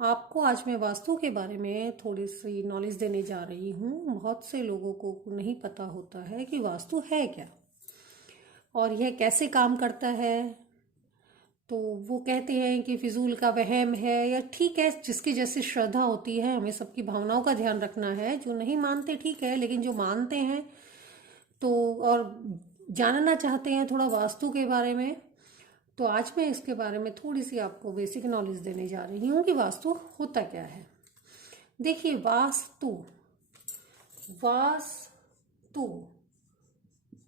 आपको आज मैं वास्तु के बारे में थोड़ी सी नॉलेज देने जा रही हूँ। बहुत से लोगों को नहीं पता होता है कि वास्तु है क्या और यह कैसे काम करता है। तो वो कहते हैं कि फिजूल का वहम है, या ठीक है, जिसकी जैसी श्रद्धा होती है। हमें सबकी भावनाओं का ध्यान रखना है। जो नहीं मानते ठीक है, लेकिन जो मानते हैं तो और जानना चाहते हैं थोड़ा वास्तु के बारे में, तो आज मैं इसके बारे में थोड़ी सी आपको बेसिक नॉलेज देने जा रही हूँ कि वास्तु होता क्या है। देखिए, वास्तु वास्तु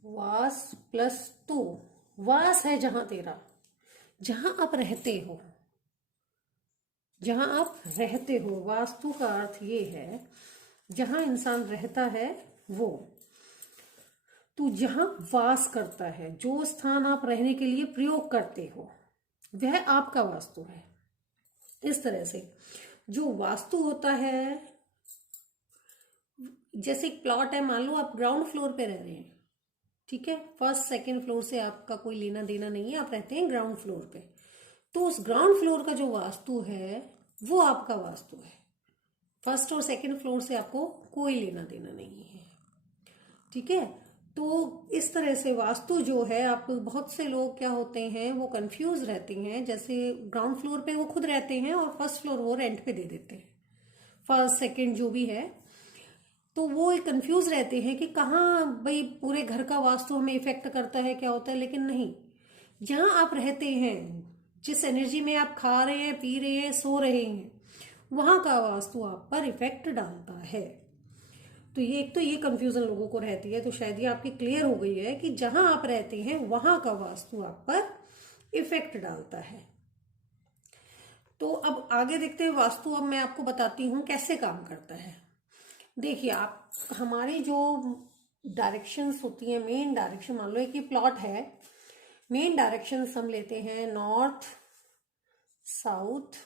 वास प्लस तू, वास है जहां तेरा, जहां आप रहते हो, जहां आप रहते हो। वास्तु का अर्थ ये है जहां इंसान रहता है वो। तो जहां वास करता है, जो स्थान आप रहने के लिए प्रयोग करते हो, वह आपका वास्तु है। इस तरह से जो वास्तु होता है, जैसे एक प्लॉट है, मान लो आप ग्राउंड फ्लोर पे रह रहे हैं, ठीक है। फर्स्ट सेकंड फ्लोर से आपका कोई लेना देना नहीं है, आप रहते हैं ग्राउंड फ्लोर पे। तो उस ग्राउंड फ्लोर का जो वास्तु है वो आपका वास्तु है। फर्स्ट और सेकंड फ्लोर से आपको कोई लेना देना नहीं है, ठीक है। तो इस तरह से वास्तु जो है, आप बहुत से लोग क्या होते हैं, वो कंफ्यूज रहते हैं। जैसे ग्राउंड फ्लोर पे वो खुद रहते हैं और फर्स्ट फ्लोर वो रेंट पे दे देते हैं, फर्स्ट सेकंड जो भी है। तो वो कंफ्यूज रहते हैं कि कहाँ भाई पूरे घर का वास्तु हमें इफेक्ट करता है, क्या होता है। लेकिन नहीं, जहां आप रहते हैं, जिस एनर्जी में आप खा रहे हैं, पी रहे हैं, सो रहे हैं, वहां का वास्तु आप पर इफेक्ट डालता है। तो ये एक तो ये कंफ्यूजन लोगों को रहती है। तो शायद ये आपकी क्लियर हो गई है कि जहां आप रहते हैं वहां का वास्तु आप पर इफेक्ट डालता है। तो अब आगे देखते हैं वास्तु। अब मैं आपको बताती हूँ कैसे काम करता है। देखिए, आप हमारी जो डायरेक्शंस होती हैं, मेन डायरेक्शन, मान लो एक ये प्लॉट है, मेन डायरेक्शंस हम लेते हैं नॉर्थ, साउथ,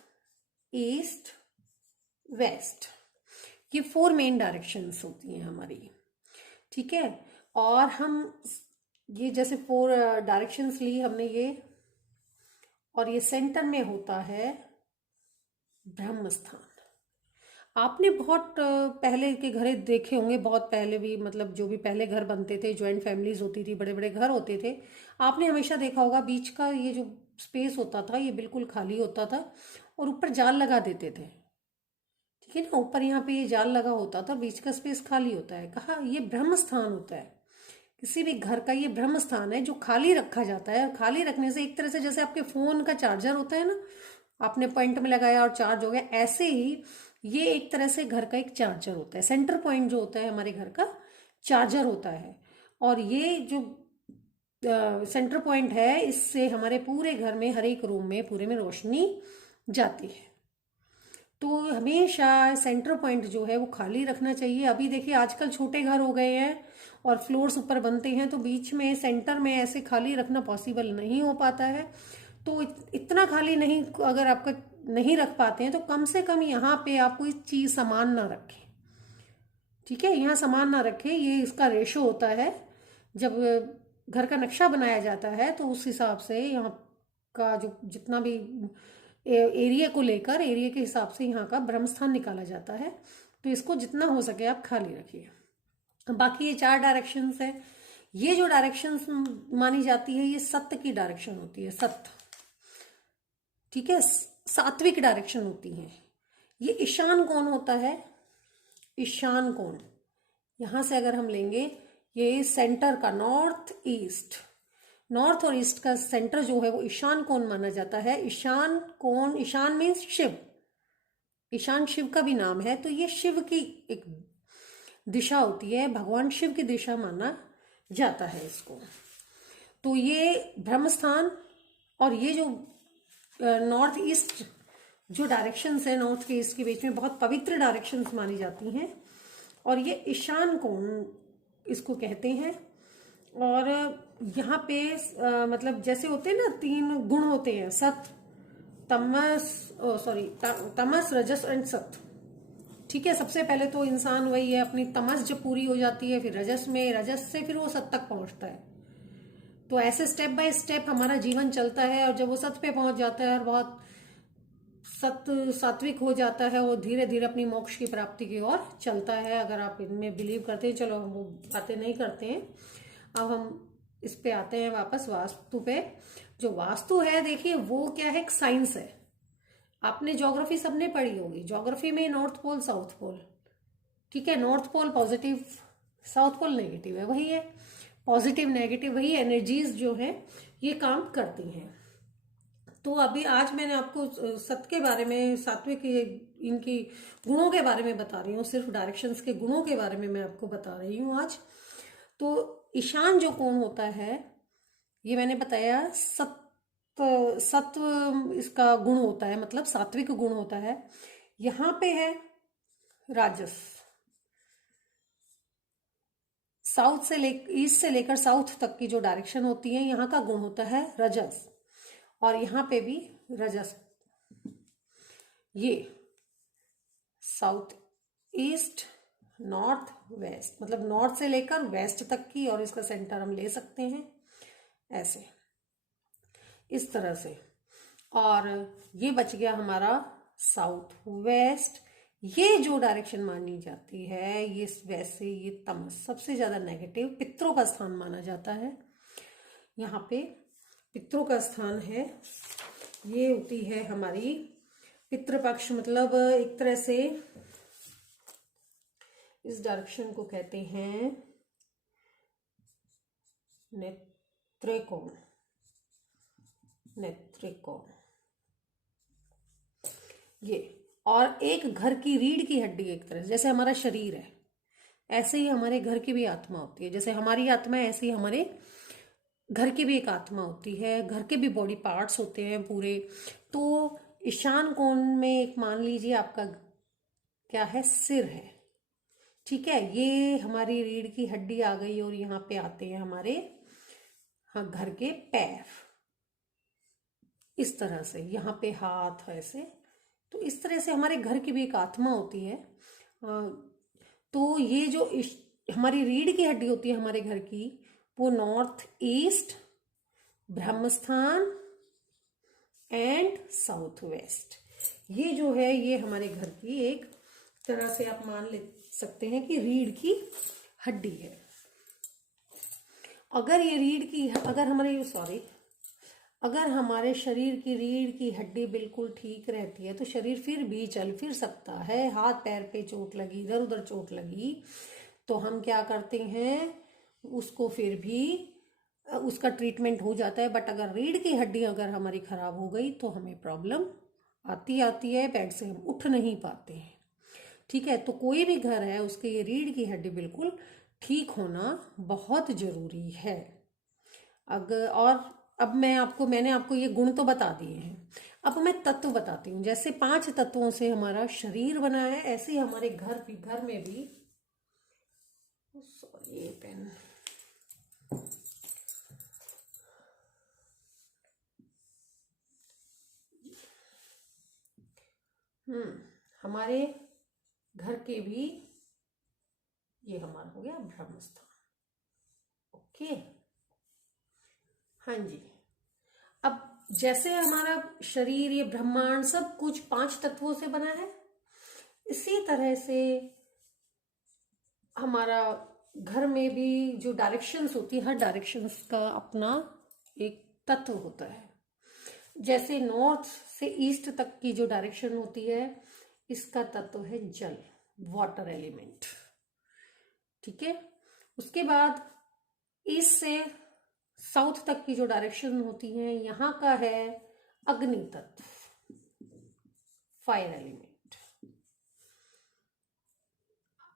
ईस्ट, वेस्ट। ये 4 मेन डायरेक्शंस होती हैं हमारी, ठीक है। और हम ये जैसे 4 डायरेक्शंस ली हमने ये, और ये सेंटर में होता है ब्रह्म स्थान। आपने बहुत पहले के घर देखे होंगे, बहुत पहले भी, मतलब जो भी पहले घर बनते थे, ज्वाइंट फैमिलीज होती थी, बड़े बड़े घर होते थे। आपने हमेशा देखा होगा बीच का ये जो स्पेस होता था ये बिल्कुल खाली होता था, और ऊपर जाल लगा देते थे, ठीक है ना। ऊपर यहाँ पे ये जाल लगा होता था, बीच का स्पेस खाली होता है। कहा ये ब्रह्म स्थान होता है। किसी भी घर का ये ब्रह्म स्थान है जो खाली रखा जाता है। और खाली रखने से एक तरह से जैसे आपके फोन का चार्जर होता है ना, आपने पॉइंट में लगाया और चार्ज हो गया, ऐसे ही ये एक तरह से घर का एक चार्जर होता है। सेंटर पॉइंट जो होता है हमारे घर का चार्जर होता है। और ये जो सेंटर पॉइंट है, इससे हमारे पूरे घर में, हर एक रूम में, पूरे में रोशनी जाती है। तो हमेशा सेंटर पॉइंट जो है वो खाली रखना चाहिए। अभी देखिए, आजकल छोटे घर हो गए हैं और फ्लोर्स ऊपर बनते हैं, तो बीच में सेंटर में ऐसे खाली रखना पॉसिबल नहीं हो पाता है। तो इतना खाली नहीं, अगर आपका नहीं रख पाते हैं तो कम से कम यहाँ पे आप कोई चीज सामान ना रखें, ठीक है। यहाँ सामान ना रखें, ये इसका रेशो होता है। जब घर का नक्शा बनाया जाता है तो उस हिसाब से यहाँ का जो जितना भी एरिया को लेकर, एरिया के हिसाब से यहाँ का ब्रह्म स्थान निकाला जाता है। तो इसको जितना हो सके आप खाली रखिए। बाकी ये 4 डायरेक्शंस है। ये जो डायरेक्शंस मानी जाती है, ये सत्य की डायरेक्शन होती है, सत्य, ठीक है, सात्विक डायरेक्शन होती है। ये ईशान कोण होता है, ईशान कोण। यहां से अगर हम लेंगे, ये सेंटर का नॉर्थ ईस्ट, नॉर्थ और ईस्ट का सेंटर जो है वो ईशान कोण माना जाता है। ईशान कोण, ईशान मीन्स शिव, ईशान शिव का भी नाम है। तो ये शिव की एक दिशा होती है, भगवान शिव की दिशा माना जाता है इसको। तो ये ब्रह्म स्थान, और ये जो नॉर्थ ईस्ट जो डायरेक्शंस है, नॉर्थ के ईस्ट के बीच में बहुत पवित्र डायरेक्शंस मानी जाती हैं, और ये ईशान कोण इसको कहते हैं। और यहाँ पे मतलब जैसे होते हैं ना, 3 गुण होते हैं, सत्य, तमस, रजस एंड सत्य, ठीक है। सबसे पहले तो इंसान वही है, अपनी तमस जब पूरी हो जाती है, फिर रजस में, रजस से फिर वो सत्य तक पहुंचता है। तो ऐसे स्टेप बाय स्टेप हमारा जीवन चलता है, और जब वो सत्य पे पहुंच जाता है और बहुत सात्विक हो जाता है और धीरे धीरे अपनी मोक्ष की प्राप्ति की ओर चलता है। अगर आप इनमें बिलीव करते हैं, चलो हम वो बातें नहीं करते हैं। अब हम इस पे आते हैं वापस वास्तु पे। जो वास्तु है देखिए वो क्या है, एक साइंस है। आपने ज्योग्राफी सबने पढ़ी होगी, ज्योग्राफी में नॉर्थ पोल साउथ पोल, ठीक है, north pole positive, south pole negative है, वही है पॉजिटिव नेगेटिव, वही एनर्जीज जो है ये काम करती हैं। तो अभी आज मैंने आपको सत्य के बारे में, सात्विक इनकी गुणों के बारे में बता रही हूँ, सिर्फ डायरेक्शंस के गुणों के बारे में मैं आपको बता रही हूँ आज। तो ईशान जो कोण होता है ये मैंने बताया सत्व इसका गुण होता है, मतलब सात्विक गुण होता है। यहाँ पे है राजस, साउथ से ईस्ट से लेकर साउथ तक की जो डायरेक्शन होती है यहाँ का गुण होता है रजस, और यहाँ पे भी रजस। ये साउथ ईस्ट नॉर्थ वेस्ट, मतलब नॉर्थ से लेकर वेस्ट तक की, और इसका सेंटर हम ले सकते हैं ऐसे, इस तरह से। और ये बच गया हमारा साउथ वेस्ट। ये जो डायरेक्शन मानी जाती है ये वैसे ये तमस, सबसे ज्यादा नेगेटिव, पितरों का स्थान माना जाता है। यहाँ पे पितरों का स्थान है, ये होती है हमारी पितृपक्ष, मतलब एक तरह से इस डायरेक्शन को कहते हैं नेत्रिकोण, नेत्रिकोण ये। और एक घर की रीढ़ की हड्डी, एक तरह से जैसे हमारा शरीर है ऐसे ही हमारे घर की भी आत्मा होती है। जैसे हमारी आत्मा है ऐसे ही हमारे घर की भी एक आत्मा होती है, घर के भी बॉडी पार्ट्स होते हैं पूरे। तो ईशान कोण में एक मान लीजिए आपका क्या है, सिर है, ठीक है, ये हमारी रीढ़ की हड्डी आ गई, और यहाँ पे आते हैं हमारे घर के पैर, इस तरह से, यहाँ पे हाथ ऐसे। तो इस तरह से हमारे घर की भी एक आत्मा होती है। तो ये जो हमारी रीढ़ की हड्डी होती है हमारे घर की, वो north east, Brahmasthan and south west, ये जो है ये हमारे घर की एक तरह से आप मान ले सकते हैं कि रीढ़ की हड्डी है। अगर ये रीढ़ की, अगर हमारे शरीर की रीढ़ की हड्डी बिल्कुल ठीक रहती है तो शरीर फिर भी चल फिर सकता है। हाथ पैर पे चोट लगी, इधर उधर चोट लगी, तो हम क्या करते हैं, उसको फिर भी उसका ट्रीटमेंट हो जाता है। बट अगर रीढ़ की हड्डी अगर हमारी खराब हो गई तो हमें प्रॉब्लम आती है, बेड से हम उठ नहीं पाते हैं, ठीक है। तो कोई भी घर है उसके ये रीढ़ की हड्डी बिल्कुल ठीक होना बहुत जरूरी है। अब मैंने आपको ये गुण तो बता दिए हैं, अब मैं तत्व बताती हूँ। जैसे 5 तत्वों से हमारा शरीर बना है, ऐसे ही हमारे घर में भी, सॉरी ये पेन, हमारे घर के भी, ये हमारा हो गया ब्रह्मस्थान, ओके, हाँ जी। अब जैसे हमारा शरीर, ये ब्रह्मांड सब कुछ 5 तत्वों से बना है, इसी तरह से हमारा घर में भी जो डायरेक्शंस होती है, हर डायरेक्शंस का अपना एक तत्व होता है। जैसे नॉर्थ से ईस्ट तक की जो डायरेक्शन होती है, इसका तत्व है जल, वाटर एलिमेंट, ठीक है। उसके बाद ईस्ट से साउथ तक की जो डायरेक्शन होती है, यहाँ का है अग्नि तत्व, फायर एलिमेंट।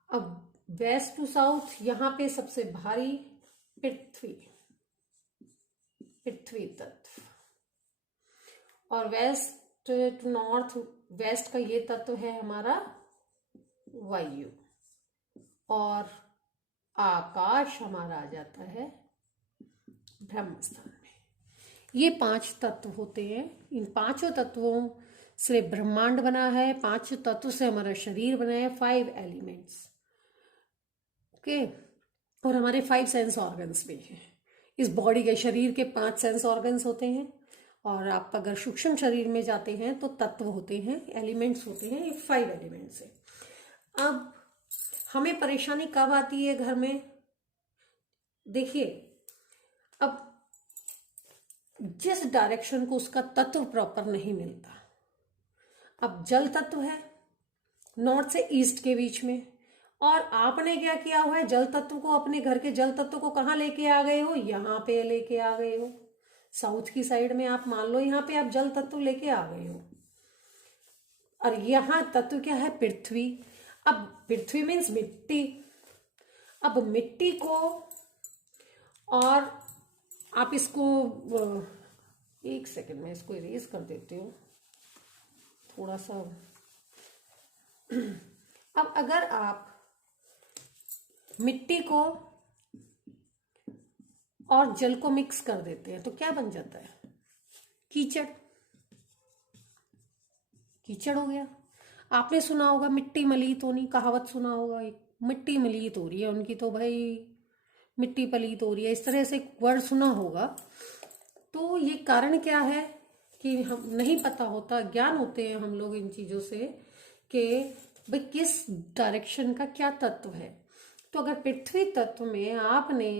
अब वेस्ट टू साउथ, यहाँ पे सबसे भारी पृथ्वी तत्व, और वेस्ट टू नॉर्थ वेस्ट का ये तत्व है हमारा वायु, और आकाश हमारा आ जाता है ब्रह्मस्थान में। ये 5 तत्व होते हैं। इन 5 तत्वों से ब्रह्मांड बना है, 5 तत्व से हमारा शरीर बना है, 5 एलिमेंट्स, ओके। और हमारे 5 सेंस ऑर्गन्स भी हैं। इस बॉडी के, शरीर के 5 सेंस ऑर्गन्स होते हैं, और आप अगर सूक्ष्म शरीर में जाते हैं तो तत्व होते हैं, एलिमेंट्स होते हैं, ये 5 एलिमेंट्स है। अब हमें परेशानी कब आती है घर में? देखिए, अब जिस डायरेक्शन को उसका तत्व प्रॉपर नहीं मिलता, अब जल तत्व है नॉर्थ से ईस्ट के बीच में, और आपने क्या किया हुआ है, जल तत्व को, अपने घर के जल तत्व को कहाँ लेके आ गए हो? यहाँ पे लेके आ गए हो, साउथ की साइड में। आप मान लो यहाँ पे आप जल तत्व लेके आ गए हो, और यहाँ तत्व क्या है? पृथ्वी। अब पृथ्वी मीन्स मिट्टी। अब मिट्टी को, और आप इसको, एक सेकंड में इसको इरेज कर देती हूँ थोड़ा सा। अब अगर आप मिट्टी को और जल को मिक्स कर देते हैं तो क्या बन जाता है? कीचड़। कीचड़ हो गया। आपने सुना होगा मिट्टी मलीत होनी, कहावत सुना होगा, एक मिट्टी मलीत हो रही है उनकी, तो भाई मिट्टी पलीत हो रही है, इस तरह से एक वर्ड सुना होगा। तो ये कारण क्या है कि हम नहीं पता होता, ज्ञान होते हैं हम लोग इन चीजों से कि भाई किस डायरेक्शन का क्या तत्व है। तो अगर पृथ्वी तत्व में आपने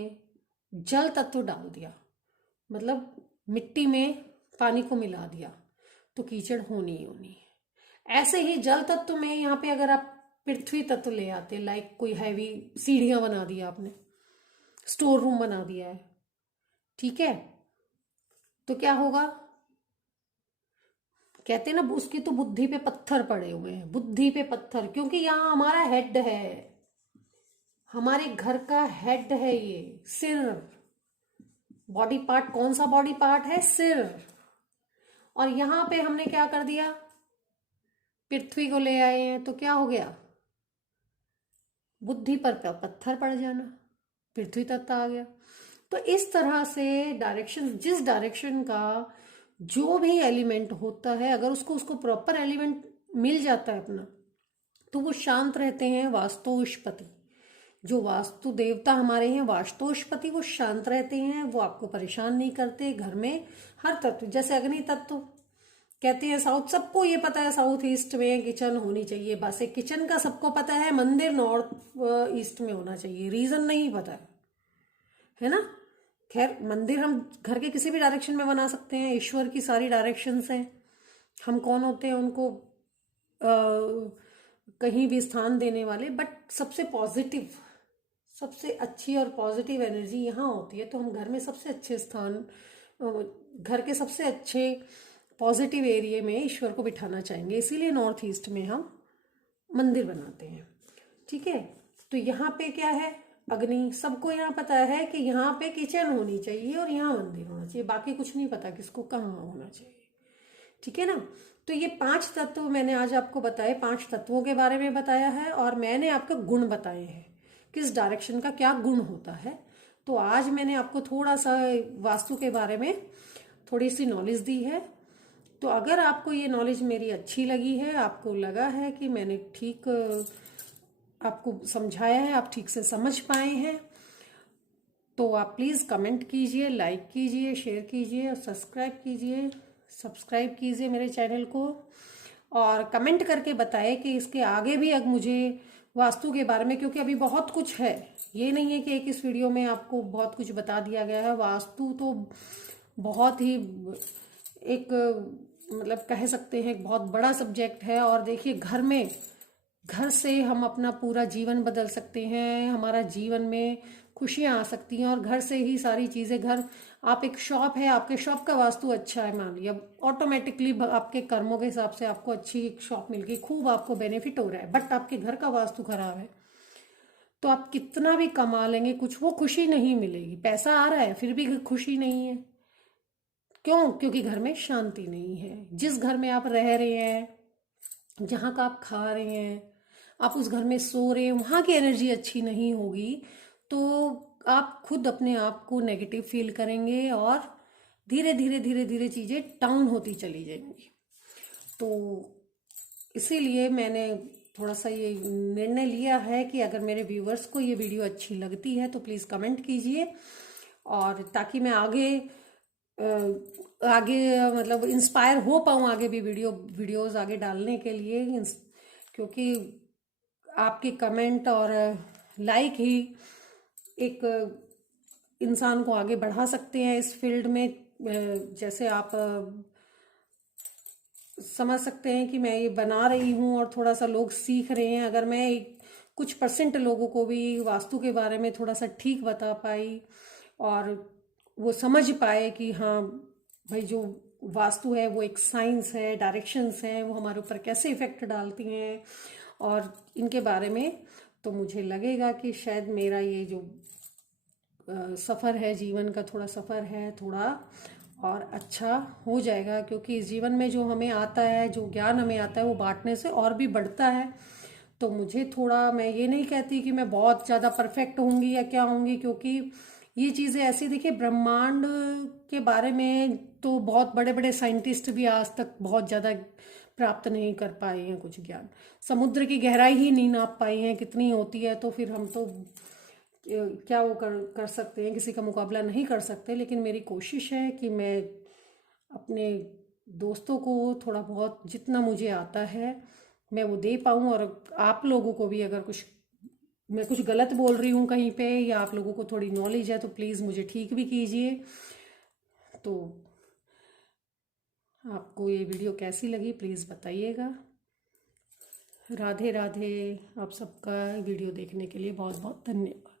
जल तत्व डाल दिया, मतलब मिट्टी में पानी को मिला दिया, तो कीचड़ होनी ही होनी है। ऐसे ही जल तत्व में यहाँ पे अगर आप पृथ्वी तत्व ले आते, लाइक कोई हैवी सीढ़ियां बना दिया आपने, स्टोर रूम बना दिया है, ठीक है, तो क्या होगा? कहते हैं ना, उसकी तो बुद्धि पे पत्थर पड़े हुए हैं, बुद्धि पे पत्थर, क्योंकि यहाँ हमारा हेड है, हमारे घर का हेड है ये, सिर। बॉडी पार्ट कौन सा बॉडी पार्ट है? सिर। और यहां पे हमने क्या कर दिया? पृथ्वी को ले आए हैं, तो क्या हो गया? बुद्धि पर पत्थर पड़ जाना, पृथ्वी तत्व आ गया। तो इस तरह से डायरेक्शन, जिस डायरेक्शन का जो भी एलिमेंट होता है, अगर उसको प्रॉपर एलिमेंट मिल जाता है अपना, तो वो शांत रहते हैं। वास्तुष्पति, जो वास्तु देवता हमारे हैं, वास्तुष्पति, वो शांत रहते हैं, वो आपको परेशान नहीं करते। घर में हर तत्व, जैसे अग्नि तत्व कहते हैं साउथ, सबको ये पता है साउथ ईस्ट में किचन होनी चाहिए, बस एक किचन का सबको पता है। मंदिर नॉर्थ ईस्ट में होना चाहिए, रीजन नहीं पता है ना। खैर, मंदिर हम घर के किसी भी डायरेक्शन में बना सकते हैं, ईश्वर की सारी डायरेक्शंस हैं। हम कौन होते हैं उनको कहीं भी स्थान देने वाले, बट सबसे पॉजिटिव, सबसे अच्छी और पॉजिटिव एनर्जी यहाँ होती है। तो हम घर में सबसे अच्छे स्थान, घर के सबसे अच्छे पॉजिटिव एरिया में ईश्वर को बिठाना चाहेंगे, इसीलिए नॉर्थ ईस्ट में हम मंदिर बनाते हैं, ठीक है। तो यहाँ पे क्या है? अग्नि। सबको यहाँ पता है कि यहाँ पे किचन होनी चाहिए और यहाँ मंदिर होना चाहिए, बाकी कुछ नहीं पता किसको कहाँ होना चाहिए, ठीक है ना। तो ये 5 तत्व मैंने आज आपको बताए, 5 तत्वों के बारे में बताया है, और मैंने आपको गुण बताए हैं, किस डायरेक्शन का क्या गुण होता है। तो आज मैंने आपको थोड़ा सा वास्तु के बारे में थोड़ी सी नॉलेज दी है। तो अगर आपको ये नॉलेज मेरी अच्छी लगी है, आपको लगा है कि मैंने ठीक आपको समझाया है, आप ठीक से समझ पाए हैं, तो आप प्लीज़ कमेंट कीजिए, लाइक कीजिए, शेयर कीजिए और सब्सक्राइब कीजिए। सब्सक्राइब कीजिए मेरे चैनल को, और कमेंट करके बताएं कि इसके आगे भी अब मुझे वास्तु के बारे में, क्योंकि अभी बहुत कुछ है, ये नहीं है कि एक इस वीडियो में आपको बहुत कुछ बता दिया गया है। वास्तु तो बहुत ही एक, मतलब कह सकते हैं बहुत बड़ा सब्जेक्ट है। और देखिए, घर से हम अपना पूरा जीवन बदल सकते हैं, हमारा जीवन में खुशियां आ सकती हैं, और घर से ही सारी चीजें। घर, आप एक शॉप है, आपके शॉप का वास्तु अच्छा है, मान लिया, ऑटोमेटिकली आपके कर्मों के हिसाब से आपको अच्छी एक शॉप मिल गई, खूब आपको बेनिफिट हो रहा है। बट आपके घर का वास्तु खराब है, तो आप कितना भी कमा लेंगे, कुछ वो खुशी नहीं मिलेगी। पैसा आ रहा है फिर भी खुशी नहीं है। क्यों? क्योंकि घर में शांति नहीं है। जिस घर में आप रह रहे हैं, जहाँ का आप खा रहे हैं, आप उस घर में सो रहे हैं, वहाँ की एनर्जी अच्छी नहीं होगी, तो आप खुद अपने आप को नेगेटिव फील करेंगे, और धीरे धीरे धीरे धीरे चीज़ें डाउन होती चली जाएंगी। तो इसीलिए मैंने थोड़ा सा ये निर्णय लिया है कि अगर मेरे व्यूवर्स को ये वीडियो अच्छी लगती है तो प्लीज़ कमेंट कीजिए, और ताकि मैं आगे आगे मतलब इंस्पायर हो पाऊँ आगे भी वीडियोस आगे डालने के लिए, क्योंकि आपके कमेंट और लाइक ही एक इंसान को आगे बढ़ा सकते हैं इस फील्ड में। जैसे आप समझ सकते हैं कि मैं ये बना रही हूँ और थोड़ा सा लोग सीख रहे हैं। अगर मैं कुछ परसेंट लोगों को भी वास्तु के बारे में थोड़ा सा ठीक बता पाई और वो समझ पाए कि हाँ भाई, जो वास्तु है वो एक साइंस है, डायरेक्शंस हैं, वो हमारे ऊपर कैसे इफेक्ट डालती हैं और इनके बारे में, तो मुझे लगेगा कि शायद मेरा ये जो सफ़र है, जीवन का थोड़ा सफ़र है, थोड़ा और अच्छा हो जाएगा। क्योंकि इस जीवन में जो हमें आता है, जो ज्ञान हमें आता है, वो बांटने से और भी बढ़ता है। तो मुझे थोड़ा, मैं ये नहीं कहती कि मैं बहुत ज़्यादा परफेक्ट होंगी या क्या होंगी, क्योंकि ये चीज़ें ऐसी, देखिए ब्रह्मांड के बारे में तो बहुत बड़े बड़े साइंटिस्ट भी आज तक बहुत ज़्यादा प्राप्त नहीं कर पाए हैं कुछ ज्ञान। समुद्र की गहराई ही नहीं नाप पाई हैं कितनी होती है, तो फिर हम तो क्या वो कर सकते हैं, किसी का मुकाबला नहीं कर सकते। लेकिन मेरी कोशिश है कि मैं अपने दोस्तों को थोड़ा बहुत जितना मुझे आता है मैं वो दे पाऊँ। और आप लोगों को भी अगर कुछ मैं कुछ गलत बोल रही हूँ कहीं पे, या आप लोगों को थोड़ी नॉलेज है, तो प्लीज़ मुझे ठीक भी कीजिए। तो आपको ये वीडियो कैसी लगी प्लीज़ बताइएगा। राधे राधे। आप सबका वीडियो देखने के लिए बहुत बहुत धन्यवाद।